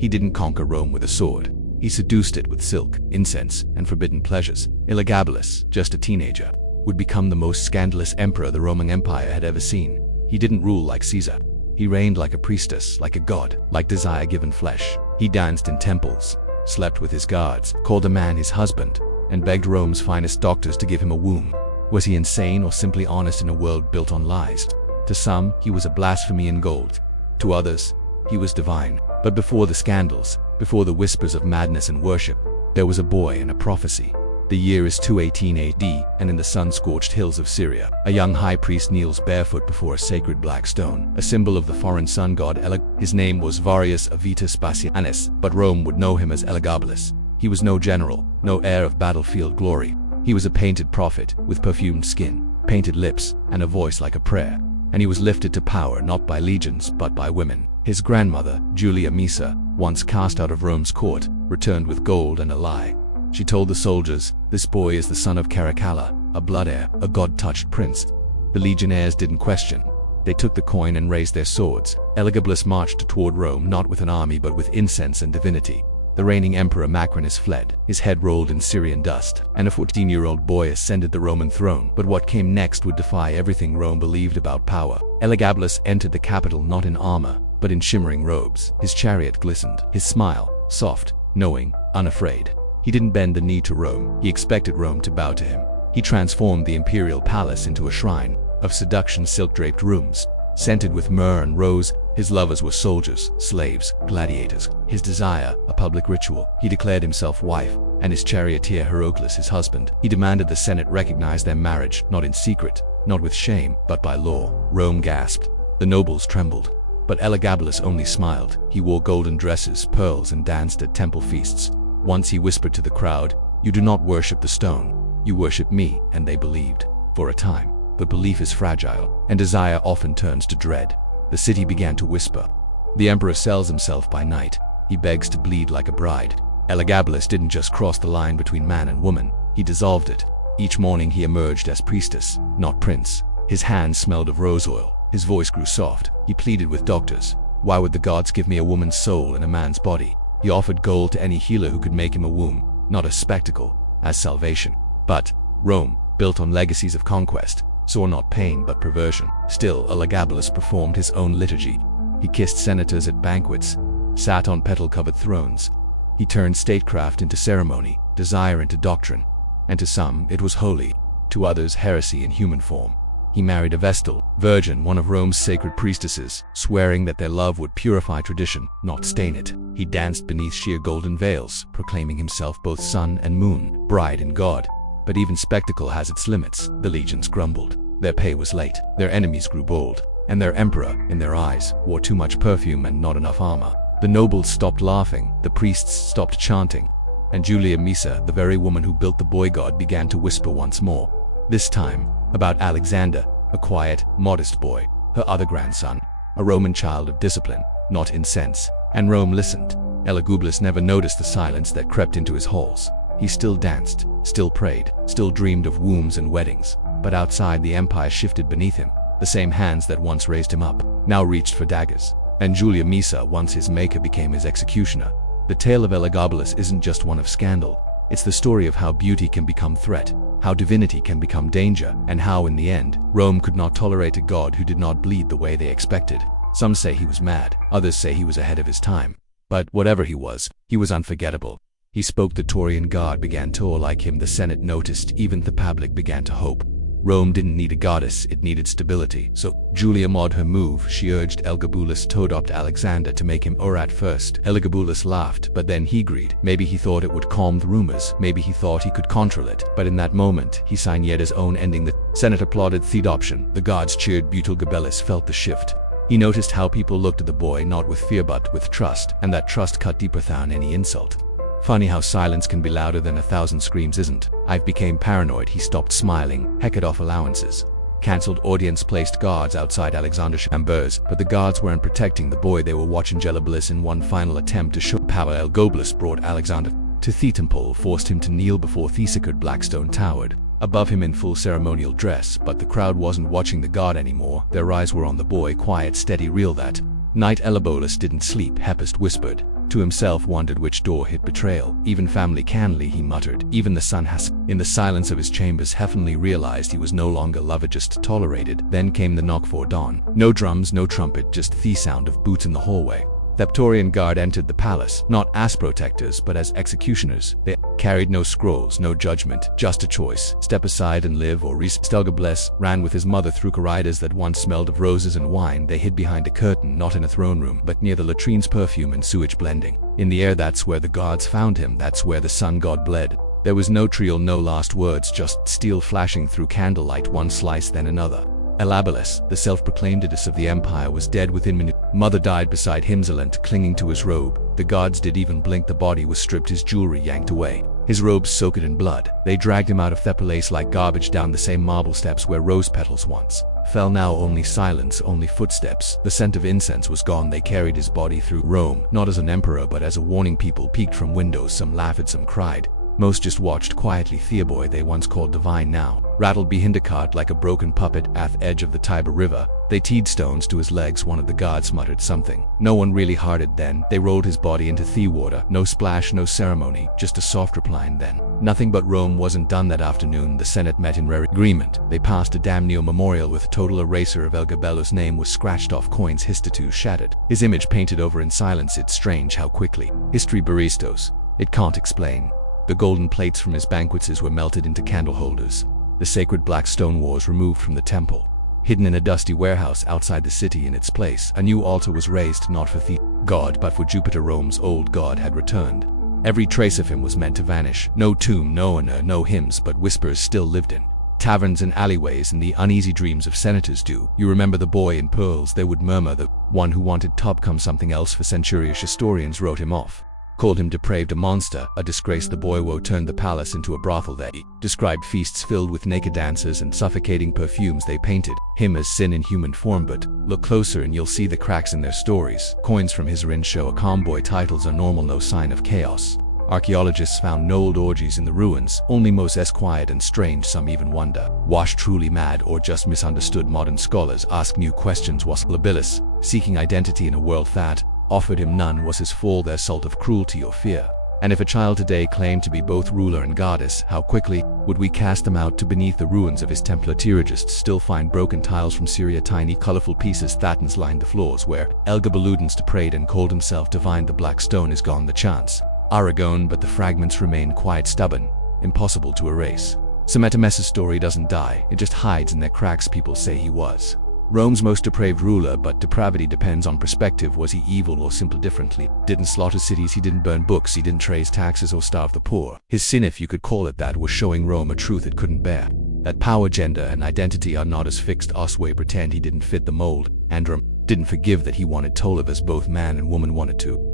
He didn't conquer Rome with a sword. He seduced it with silk, incense, and forbidden pleasures. Elagabalus, just a teenager, would become the most scandalous emperor the Roman Empire had ever seen. He didn't rule like Caesar. He reigned like a priestess, like a god, like desire given flesh. He danced in temples, slept with his guards, called a man his husband, and begged Rome's finest doctors to give him a womb. Was he insane or simply honest in a world built on lies? To some, he was a blasphemy in gold. To others, he was divine. But before the scandals, before the whispers of madness and worship, there was a boy and a prophecy. The year is 218 AD, and in the sun-scorched hills of Syria, a young high priest kneels barefoot before a sacred black stone, a symbol of the foreign sun god Elagabalus. His name was Varius Avitus Bassianus, but Rome would know him as Elagabalus. He was no general, no heir of battlefield glory. He was a painted prophet, with perfumed skin, painted lips, and a voice like a prayer. And he was lifted to power not by legions, but by women. His grandmother, Julia Misa, once cast out of Rome's court, returned with gold and a lie. She told the soldiers, "This boy is the son of Caracalla, a blood heir, a god-touched prince." The legionnaires didn't question. They took the coin and raised their swords. Elagabalus marched toward Rome not with an army but with incense and divinity. The reigning emperor Macrinus fled, his head rolled in Syrian dust, and a 14-year-old boy ascended the Roman throne. But what came next would defy everything Rome believed about power. Elagabalus entered the capital not in armor, but in shimmering robes. His chariot glistened, his smile, soft, knowing, unafraid. He didn't bend the knee to Rome. He expected Rome to bow to him. He transformed the imperial palace into a shrine of seduction, silk-draped rooms, scented with myrrh and rose. His lovers were soldiers, slaves, gladiators. His desire, a public ritual. He declared himself wife, and his charioteer Heracles his husband. He demanded the Senate recognize their marriage, not in secret, not with shame, but by law. Rome gasped. The nobles trembled. But Elagabalus only smiled. He wore golden dresses, pearls, and danced at temple feasts. Once he whispered to the crowd, "You do not worship the stone. You worship me," and they believed. For a time. But belief is fragile, and desire often turns to dread. The city began to whisper. The emperor sells himself by night. He begs to bleed like a bride. Elagabalus didn't just cross the line between man and woman. He dissolved it. Each morning he emerged as priestess, not prince. His hands smelled of rose oil. His voice grew soft. He pleaded with doctors. "Why would the gods give me a woman's soul in a man's body?" He offered gold to any healer who could make him a womb, not a spectacle, as salvation. But Rome, built on legacies of conquest, saw not pain but perversion. Still, Elagabalus performed his own liturgy. He kissed senators at banquets, sat on petal-covered thrones. He turned statecraft into ceremony, desire into doctrine. And to some, it was holy. To others, heresy in human form. He married a Vestal, virgin, one of Rome's sacred priestesses, swearing that their love would purify tradition, not stain it. He danced beneath sheer golden veils, proclaiming himself both sun and moon, bride and god. But even spectacle has its limits. The legions grumbled. Their pay was late. Their enemies grew bold. And their emperor, in their eyes, wore too much perfume and not enough armor. The nobles stopped laughing. The priests stopped chanting. And Julia Misa, the very woman who built the boy god, began to whisper once more. This time, about Alexander, a quiet, modest boy, her other grandson, a Roman child of discipline, not incense. And Rome listened. Elagabalus never noticed the silence that crept into his halls. He still danced, still prayed, still dreamed of wombs and weddings. But outside, the empire shifted beneath him. The same hands that once raised him up, now reached for daggers. And Julia Misa, once his maker, became his executioner. The tale of Elagabalus isn't just one of scandal. It's the story of how beauty can become threat, how divinity can become danger, and how, in the end, Rome could not tolerate a god who did not bleed the way they expected. Some say he was mad, others say he was ahead of his time. But whatever he was unforgettable. He spoke, the Taurian guard began to awe like him, the Senate noticed, even the public began to hope. Rome didn't need a goddess, it needed stability. So Julia mod her move. She urged Elagabalus to adopt Alexander to make him at first. Elagabalus laughed, but then he agreed. Maybe he thought it would calm the rumors. Maybe he thought he could control it. But in that moment, he signed yet his own ending. The Senate applauded the adoption. The guards cheered. Elagabalus felt the shift. He noticed how people looked at the boy not with fear but with trust, and that trust cut deeper than any insult. Funny how silence can be louder than 1,000 screams, isn't? I became paranoid. He stopped smiling, hecked off allowances. Cancelled audience, placed guards outside Alexander's chambers, but the guards weren't protecting the boy, they were watching Elagabalus in one final attempt to show power. Elagabalus brought Alexander to the temple, forced him to kneel before the sacred Blackstone towered. Above him in full ceremonial dress, but the crowd wasn't watching the god anymore. Their eyes were on the boy, quiet, steady, real. That Night Elagabalus didn't sleep, Hephaestus whispered. To himself wondered which door hid betrayal. Even family canly, he muttered. Even the sun has. In the silence of his chambers, Heavenly realized he was no longer lover, just tolerated. Then came the knock for dawn. No drums, no trumpet, just the sound of boots in the hallway. The Praetorian guard entered the palace, not as protectors but as executioners. They carried no scrolls, no judgment, just a choice: step aside and live or Elagabalus ran with his mother through corridors that once smelled of roses and wine. They hid behind a curtain, not in a throne room, but near the latrines, perfume and sewage blending. In the air, that's where the gods found him, that's where the sun god bled. There was no trial, no last words, just steel flashing through candlelight, one slice then another. Elagabalus, the self-proclaimed Edis of the empire, was dead within minutes. Mother died beside him, Zalent clinging to his robe. The gods did even blink. The body was stripped, his jewelry yanked away. His robes soaked in blood. They dragged him out of the palace like garbage down the same marble steps where rose petals once fell. Now only silence, only footsteps. The scent of incense was gone. They carried his body through Rome, not as an emperor but as a warning. People peeked from windows, some laughed, some cried. Most just watched quietly. Theoboy, they once called divine, now rattled behind a cart like a broken puppet at the edge of the Tiber River. They teed stones to his legs. One of the gods muttered something. No one really heard it then. They rolled his body into the water. No splash, no ceremony, just a soft reply and then nothing. But Rome wasn't done that afternoon. The Senate met in rare agreement. They passed a damn new memorial with total eraser of Elagabalus' name was scratched off, coins histotus shattered, his image painted over in silence. It's strange how quickly history baristos. It can't explain. The golden plates from his banquets were melted into candle holders. The sacred black stone was removed from the temple. Hidden in a dusty warehouse outside the city, in its place, a new altar was raised, not for the god but for Jupiter. Rome's old god had returned. Every trace of him was meant to vanish. No tomb, no honor, no hymns, but whispers still lived in taverns and alleyways, and the uneasy dreams of senators do. You remember the boy in pearls? They would murmur. The one who wanted top come something else for centuries. Historians wrote him off, called him depraved, a monster, a disgrace. The boy woe turned the palace into a brothel. They described feasts filled with naked dancers and suffocating perfumes. They painted him as sin in human form, but look closer and you'll see the cracks in their stories. Coins from his reign show a calm boy. Titles are normal, no sign of chaos. Archaeologists found no old orgies in the ruins, only Moses quiet and strange. Some even wonder, was truly mad or just misunderstood? Modern scholars ask new questions. Was Elagabalus seeking identity in a world that offered him none? Was his fall the assault of cruelty or fear? And if a child today claimed to be both ruler and goddess, how quickly would we cast them out to beneath the ruins of his temple? Archaeologists still find broken tiles from Syria, tiny colorful pieces. Thatans lined the floors where Elagabalus prayed and called himself divine. The black stone is gone, the chants are gone, but the fragments remain quite stubborn, impossible to erase. Semiramis' story doesn't die, it just hides in their cracks. People say he was Rome's most depraved ruler, but depravity depends on perspective. Was he evil or simply differently? Didn't slaughter cities, he didn't burn books, he didn't raise taxes or starve the poor. His sin, if you could call it that, was showing Rome a truth it couldn't bear. That power, gender and identity are not as fixed as we pretend. He didn't fit the mold, and Rome didn't forgive that he wanted to live as both man and woman wanted to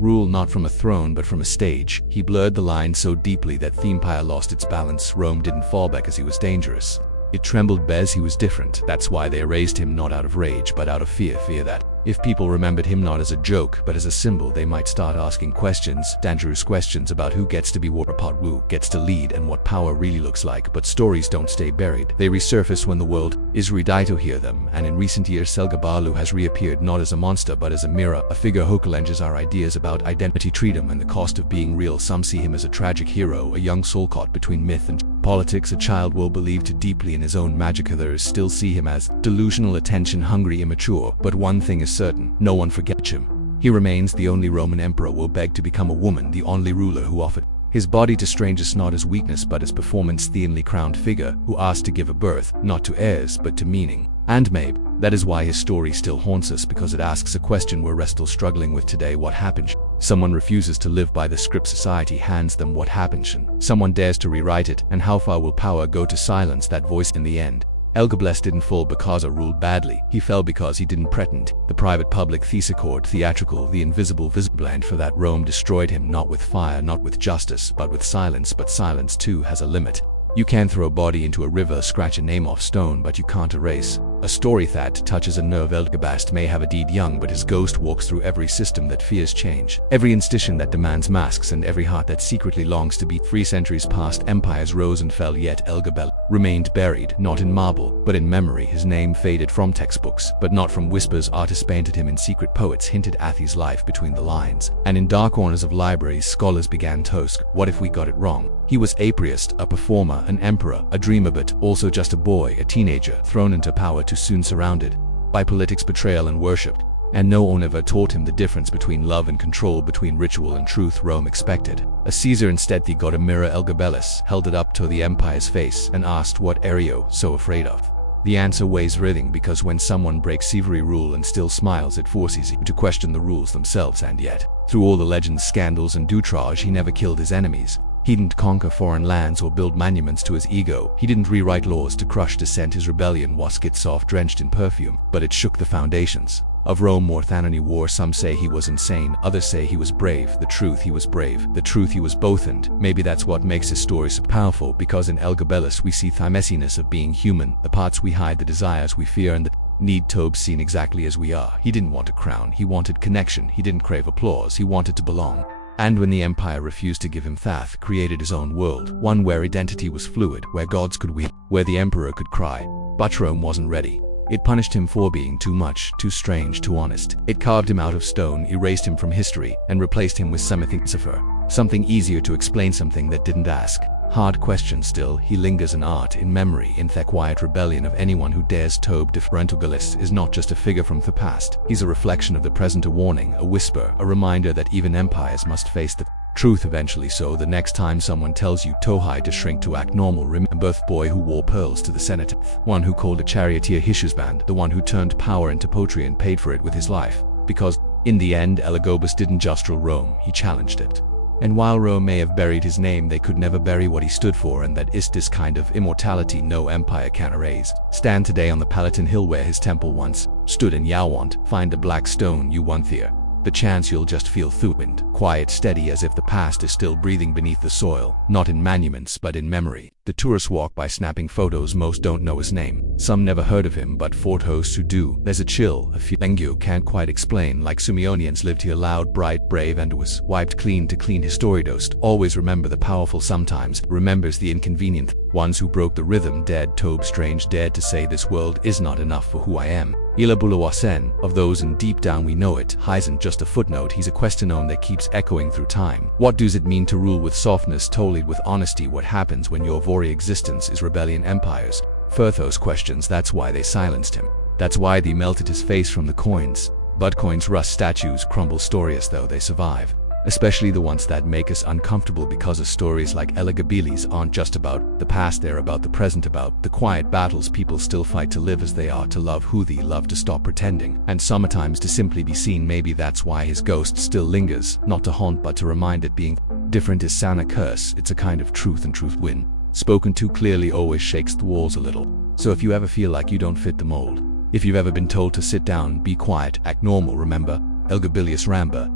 rule, not from a throne but from a stage. He blurred the line so deeply that the empire lost its balance. Rome didn't fall back as he was dangerous. It trembled because he was different. That's why they erased him, not out of rage but out of fear. Fear that if people remembered him not as a joke but as a symbol, they might start asking questions, dangerous questions about who gets to be war pot, who gets to lead, and what power really looks like. But stories don't stay buried. They resurface when the world is ready to hear them, and in recent years Elagabalus has reappeared not as a monster but as a mirror, a figure who challenges our ideas about identity, freedom, and the cost of being real. Some see him as a tragic hero, a young soul caught between myth and politics, a child will believe too deeply in his own magic. Others still see him as delusional, attention-hungry, immature. But one thing is certain, no one forgets him. He remains the only Roman emperor who begged to become a woman, the only ruler who offered his body to strangers not as weakness but as performance, the thinly crowned figure who asked to give a birth, not to heirs but to meaning. And maybe that is why his story still haunts us, because it asks a question we're still struggling with today. What happens? Someone refuses to live by the script society hands them. What happens? Someone dares to rewrite it, and how far will power go to silence that voice in the end? Elagabalus didn't fall because he ruled badly. He fell because he didn't pretend. The private public theatrical, the invisible visible, and for that Rome destroyed him, not with fire, not with justice, but with silence. But silence too has a limit. You can throw a body into a river, scratch a name off stone, but you can't erase A story that touches a nerve. Elagabalus may have a deed young, but his ghost walks through every system that fears change, every institution that demands masks, and every heart that secretly longs to be free. Centuries passed, empires rose and fell, yet Elagabalus remained buried, not in marble, but in memory. His name faded from textbooks, but not from whispers. Artists painted him in secret, poets hinted at his life between the lines, and in dark corners of libraries, scholars began to ask, what if we got it wrong? He was a priest, a performer, an emperor, a dreamer, but also just a boy, a teenager, thrown into power too soon, surrounded by politics, betrayal, and worshipped. And no one ever taught him the difference between love and control, between ritual and truth. Rome expected a Caesar, instead they got a mirror. Elagabalus held it up to the empire's face and asked, what are you so afraid of? The answer weighs writhing, because when someone breaks every rule and still smiles, it forces you to question the rules themselves. And yet, through all the legends, scandals, and outrage, he never killed his enemies. He didn't conquer foreign lands or build monuments to his ego. He didn't rewrite laws to crush dissent. His rebellion was soft, drenched in perfume, but it shook the foundations of Rome more than any war. Some say he was insane, others say he was brave. The truth, he was brave. The truth, he was both, and maybe that's what makes his story so powerful, because in Elagabalus we see the messiness of being human, the parts we hide, the desires we fear, and the need to be seen exactly as we are. He didn't want a crown, he wanted connection. He didn't crave applause, he wanted to belong. And when the empire refused to give him that, created his own world, one where identity was fluid, where gods could weep, where the emperor could cry. But Rome wasn't ready. It punished him for being too much, too strange, too honest. It carved him out of stone, erased him from history, and replaced him with something safer, something easier to explain, something that didn't ask hard questions. Still, he lingers in art, in memory, in the quiet rebellion of anyone who dares to be different. Elagabalus is not just a figure from the past. He's a reflection of the present, a warning, a whisper, a reminder that even empires must face the truth eventually. So the next time someone tells you to hide, to shrink, to act normal, remember the boy who wore pearls to the Senate, one who called a charioteer his band, the one who turned power into poetry and paid for it with his life. Because in the end, Elagabalus didn't just rule Rome, he challenged it. And while Rome may have buried his name, they could never bury what he stood for, and that is this kind of immortality no empire can erase. Stand today on the Palatine Hill where his temple once stood, and you want find the black stone you want there. The chance you'll just feel through wind, quiet, steady, as if the past is still breathing beneath the soil, not in monuments but in memory. The tourists walk by snapping photos, most don't know his name, some never heard of him, but for those who do, there's a chill, a feeling you can't quite explain. Like Simeonians lived here, loud, bright, brave, and was wiped clean to clean his story. Dost always remember the powerful, sometimes remembers the inconvenient, ones who broke the rhythm, dared to be strange, dared to say this world is not enough for who I am. Elagabalus, of those, and deep down we know it, isn't just a footnote, he's a question that keeps echoing through time. What does it mean to rule with softness, to lead with honesty? What happens when your very existence is rebellion? Empires for those questions, that's why they silenced him. That's why they melted his face from the coins. But coins rust, statues crumble, stories though they survive. Especially the ones that make us uncomfortable, because of stories like Elagabalus aren't just about the past, they're about the present, about the quiet battles people still fight to live as they are, to love who they love, to stop pretending, and sometimes to simply be seen. Maybe that's why his ghost still lingers, not to haunt but to remind that being different is a curse. It's a kind of truth, and truth, when spoken too clearly, always shakes the walls a little. So if you ever feel like you don't fit the mold, if you've ever been told to sit down, be quiet, act normal, remember Elagabalus Ramba,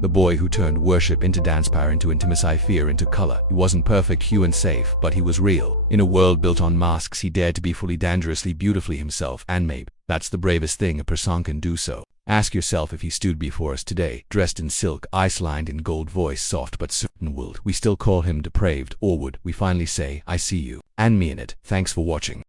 the boy who turned worship into dance, power into intimacy, fear into color. He wasn't perfect, human, safe, but he was real. In a world built on masks, he dared to be fully, dangerously, beautifully himself, and maybe that's the bravest thing a person can do. So ask yourself, if he stood before us today, dressed in silk, eyes lined in gold, voice soft but certain, would we still call him depraved, or would we finally say, I see you, and me in it? Thanks for watching.